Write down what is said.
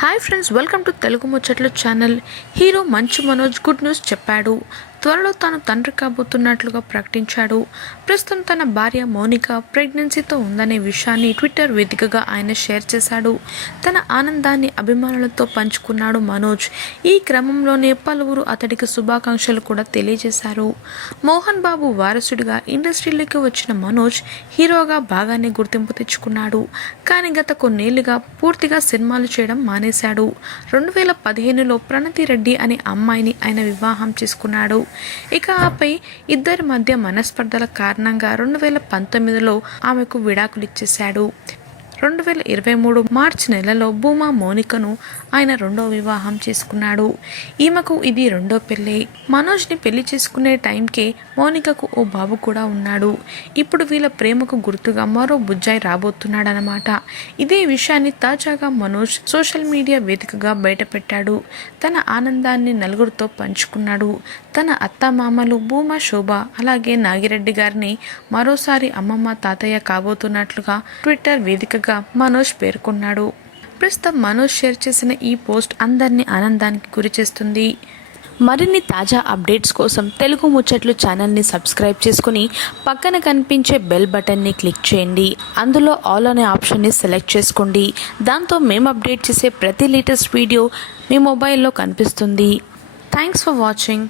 Hi friends welcome to Telugu ముచ్చట్లు channel. Hero Manchu Manoj good news చెప్పాడు. త్వరలో తాను తండ్రి కాబోతున్నట్లుగా ప్రకటించాడు. ప్రస్తుతం తన భార్య మౌనిక ప్రెగ్నెన్సీతో ఉందనే విషయాన్ని ట్విట్టర్ వేదికగా ఆయన షేర్ చేశాడు. తన ఆనందాన్ని అభిమానులతో పంచుకున్నాడు మనోజ్. ఈ క్రమంలోనే పలువురు అతడికి శుభాకాంక్షలు కూడా తెలియజేశారు. మోహన్ బాబు వారసుడిగా ఇండస్ట్రీలోకి వచ్చిన మనోజ్ హీరోగా బాగానే గుర్తింపు తెచ్చుకున్నాడు. కానీ గత కొన్నేళ్ళుగా పూర్తిగా సినిమాలు చేయడం మానేశాడు. రెండు వేల పదిహేనులో ప్రణతి రెడ్డి అనే అమ్మాయిని ఆయన వివాహం చేసుకున్నాడు. ఇక ఆపై ఇద్దరి మధ్య మనస్పర్ధల కారణంగా రెండు వేల పంతొమ్మిదిలో ఆమెకు విడాకులు ఇచ్చేశాడు. రెండు వేల ఇరవై మూడు మార్చి నెలలో భూమా మోనికను ఆయన రెండో వివాహం చేసుకున్నాడు. ఈమెకు ఇది రెండో పెళ్ళి. మనోజ్ని పెళ్ళి చేసుకునే టైంకే మోనికకు ఓ బాబు కూడా ఉన్నాడు. ఇప్పుడు వీళ్ళ ప్రేమకు గుర్తుగా మరో బుజ్జాయి రాబోతున్నాడనమాట ఇదే విషయాన్ని తాజాగా మనోజ్ సోషల్ మీడియా వేదికగా బయటపెట్టాడు. తన ఆనందాన్ని నలుగురితో పంచుకున్నాడు. తన అత్తమామలు భూమా శోభ అలాగే నాగిరెడ్డి గారిని మరోసారి అమ్మమ్మ తాతయ్య కాబోతున్నట్లుగా ట్విట్టర్ వేదికగా మనోజ్ పేర్కొన్నాడు. ప్రస్తుతం మనోజ్ షేర్ చేసిన ఈ పోస్ట్ అందరినీ ఆనందానికి గురి చేస్తుంది. మరిన్ని తాజా అప్డేట్స్ కోసం తెలుగు ముచ్చట్లు ఛానల్ని సబ్స్క్రైబ్ చేసుకుని పక్కన కనిపించే బెల్ బటన్ని క్లిక్ చేయండి. అందులో ఆల్ అనే ఆప్షన్ని సెలెక్ట్ చేసుకోండి. దాంతో మేము అప్డేట్ చేసే ప్రతి లేటెస్ట్ వీడియో మీ మొబైల్లో కనిపిస్తుంది. Thanks for watching.